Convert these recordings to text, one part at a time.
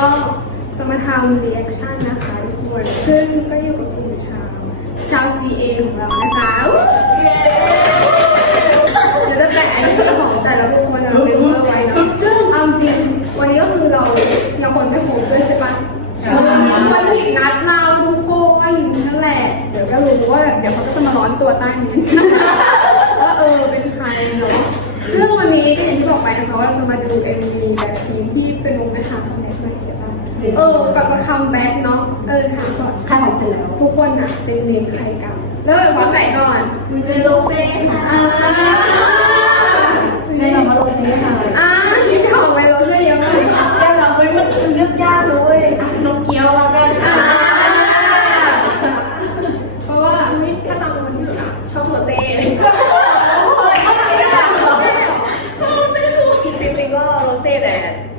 ก็จะมาทำรีแอคชั่นนะคะทุกคน ซึ่งก็อยู่กับคุณชาวชาว CA ของเรานะคะ คัมแบ็กเนาะเออถามก่อนขายของเสร็จแล้วทุกคนอะเป็นเมนใครกันเริ่มจากขอใส่ก่อนเป็นโรเซ่ค่ะ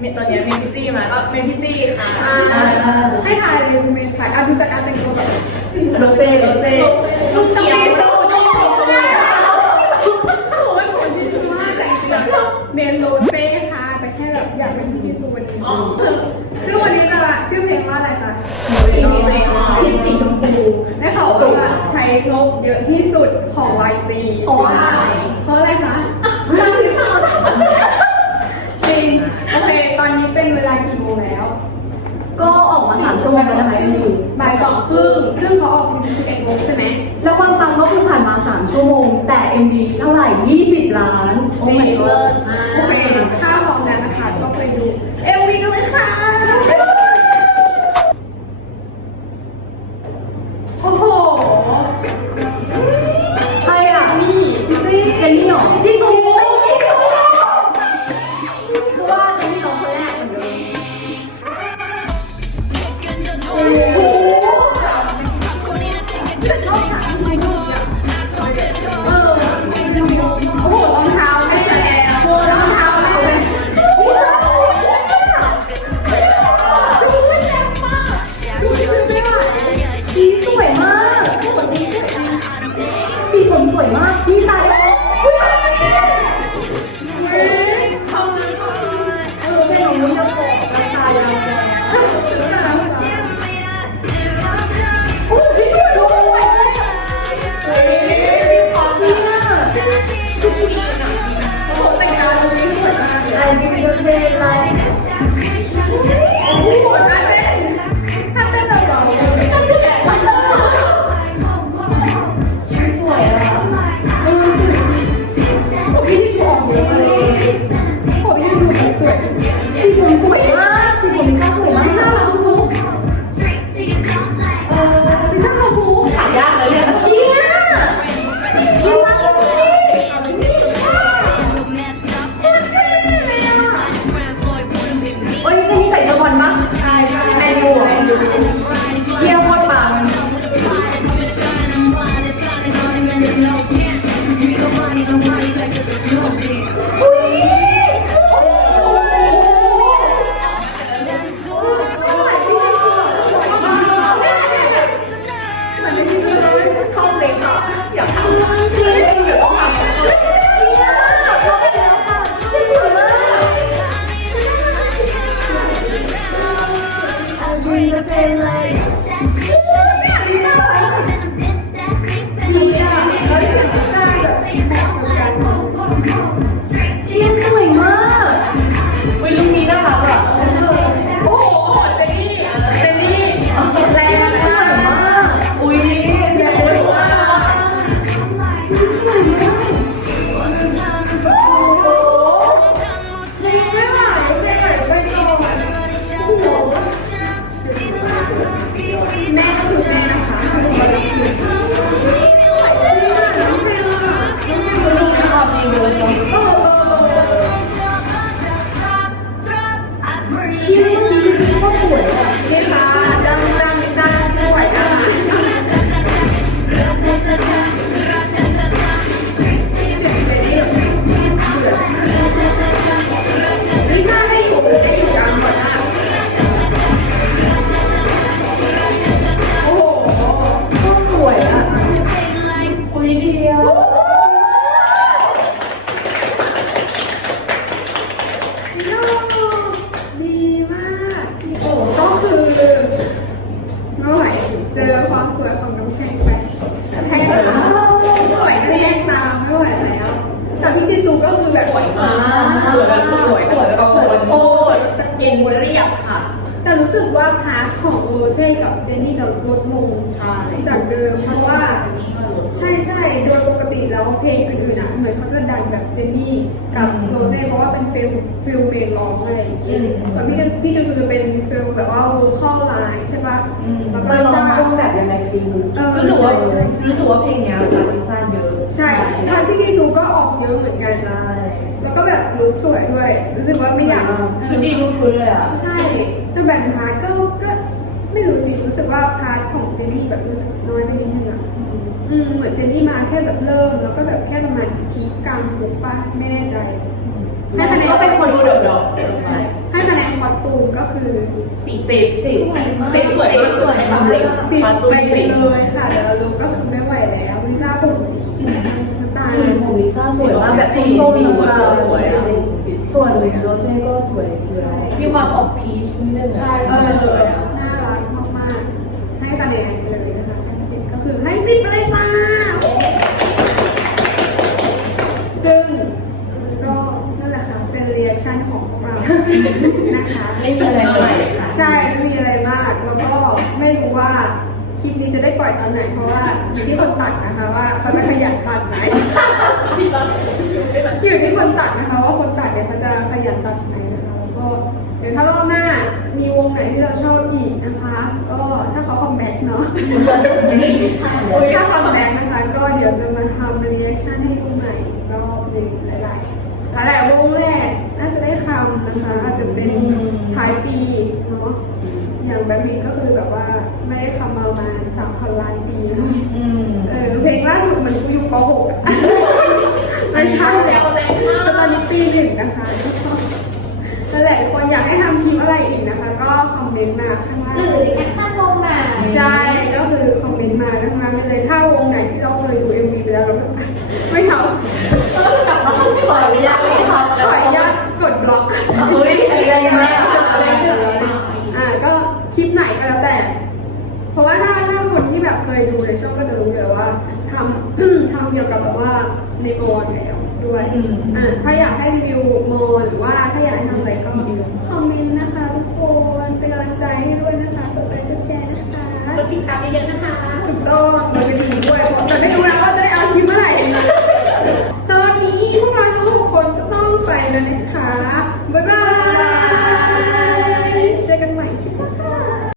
ต่ตอนนี้เมพิจี้มาก็เมพิจี้ค่ะอ่าให้ทายเลยเมนใครอะดูจากการแต่งตัวแบบโรเซ่โรเซ่ลูกเกียวโซ่โซ่โอ้ยคนที่ชื่อว่าแต่จริงๆแล้วเมนโรเซ่ค่ะแต่แค่แบบอยากเป็นพี่จีซูวันนี้ซึ่งวันนี้จะชื่อเพลงว่าอะไรคะพิซสีชมพูได้ข่าวว่าใช้งบเยอะที่สุดของ YG เพราะว่าเพราะอะไรคะจริง โอเค ตอนนี้เป็นเวลากี่โมงแล้ว ก็ออกมาสามชั่วโมงแล้วนะคะยังอยู่ บ่ายสองครึ่ง ซึ่งเขาออกเป็นสิบเอ็ดโมงใช่ไหม แล้วความปังก็คือผ่านมาสามชั่วโมง แต่ MV เท่าไหร่ 20 ล้าน โอ้ my สี่ god โอเคถ้า มาก 시험은 이제 끝났고요. รวยตะกินเรียบค่ะ แต่รู้สึกว่าพาร์ทของโรเซ่กับเจนนี่จะลดลงใช่จากเดิมเพราะว่า ใช่ใช่โดยปกติแล้วเพลงอื่นๆอะเหมือนเขาจะดันแบบเจนนี่กับโรเซ่เพราะว่าเป็นฟิลฟิลเมนร้องอะไรอย่างเงี้ยส่วนพี่จะพี่จะจะเป็นฟิลแบบว่าวูคอลไลน์ใช่ปะแล้วก็จะลองจะช่วงแบบยังไงฟิลเออรู้สึกว่าใช่ใช่รู้สึกว่าเพลงเนี้ยลาลิซ่าเยอะใช่ทางพี่จีซูก็ออกเยอะเหมือนกันใช่แล้วก็แบบลุคสวยด้วย รู้สึกว่าไม่อยาก ชุดดีทุกชุดเลยอะ ใช่ แต่แบ่งพาร์ทก็ก็ไม่รู้สิ รู้สึกว่าพาร์ทของเจนนี่แบบรู้สึกน้อยไปนิดนึงอะ อืม เหมือนเจนนี่มาแค่แบบเริ่ม แล้วก็แบบแค่ประมาณพีคกลางหุกป่ะ ไม่แน่ใจ ให้คะแนนก็เป็นคนดูเดือดร้อนใช่ให้คะแนนคอสตูมก็คือสี่สิบสิสิบสวยมากสวยมากสิบสิบปาตูไปสิบเลยค่ะแต่ละลุคก็คือไม่ไหวแล้วลิซ่าผมสีน้ำตาลสีผมลิซ่าสวยมากแบบสีส้มสีๆหัวน้ำตาลสวยอะ ส่วนโรเซ่ก็สวยด้วยมีความออกพีชนิดนึงอะเออ คลิปนี้จะได้ปล่อยตอนไหน เพราะว่าอยู่ที่คนตัดนะคะว่าเขาจะขยันตัดไหมอยู่ที่คนตัดนะคะ ว่าคนตัดเนี่ยเขาจะขยันตัดไหมนะคะแล้วก็เดี๋ยวถ้ารอบหน้ามีวงไหนที่เราชอบอีกนะคะ ก็ถ้าเขาคอมแบ็กเนาะถ้าคอมแบ็กนะคะ ก็เดี๋ยวจะมาทำรีแอคชั่นให้ดูใหม่อีกรอบหนึ่งหลายๆหลายๆวงแรกน่าจะได้คำนะคะอาจจะเป็นท้ายปีเนาะ อย่างแบงค์วินก็คือแบบว่าไม่ได้คำมาประมาณสามพันล้านปีนะคะอืมเออเพลงล่าสุดมันกูอยู่ป .6 อะไม่ใช่แซวแรงมากแต่ตอนนี้ปีหนึ่งนะคะนั่นแหละทุกคนอยากให้ทำคลิปอะไรอีกนะคะ ก็คอมเมนต์มาข้างล่าง หรือแอคชั่นวงไหนใช่ก็คือคอมเมนต์มาทั้งนั้นเลยถ้าวงไหนที่เราเคยดู MV ไปแล้วเราก็ ไม่ทำ เพราะว่าถ้าถ้าคนที่แบบเคยดูในช่องก็จะรู้อยู่แล้วว่าทำ ทำเกี่ยวกับแบบว่าในโมนแล้วด้วยอ่าถ้าอยากให้รีวิวโมหรือว่าถ้าอยากให้ทำอะไรก็คอมเมนต์นะคะทุกคนเป็นกำลังใจให้ด้วยนะคะกดไลค์กดแชร์นะคะกดติดตามเยอะๆนะคะ ถูกต้องมันเป็นดี